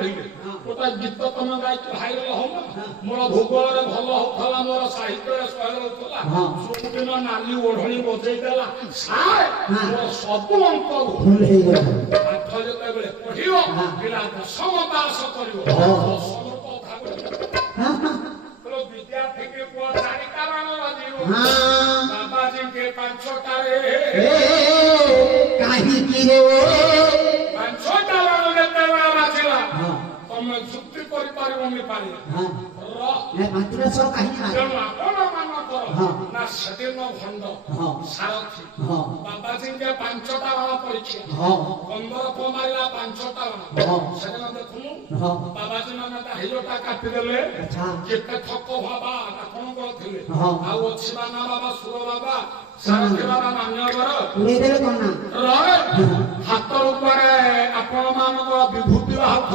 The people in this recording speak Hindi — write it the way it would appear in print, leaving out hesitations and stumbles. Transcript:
पढ़िले गोटा गीत तुम गाई भाइरल हो मोर भूगोल भल होता मोर साहित्य स्तर होता सबुदिन नाली ओढ़णी बजेदेला मोर सब अंक भूल पाठ जो पढ़िव पिला दशम पास कर विद्यार्थी के पुआ चारि कारण बाबाजी के 5-6टा तुम चुक्ति कर भंड सारथी बाबाजी के 5टा परीक्षा 15 मारा 5टा देखुनु बाबाजी मैंने हिरोटा काटिदेले केते थक बाबा आपण करथिले आ अछि बाना बाबा सुर बाबा सारथी बाबा मान्यवर हाथ ऊपर आपण मान विभूति हाथ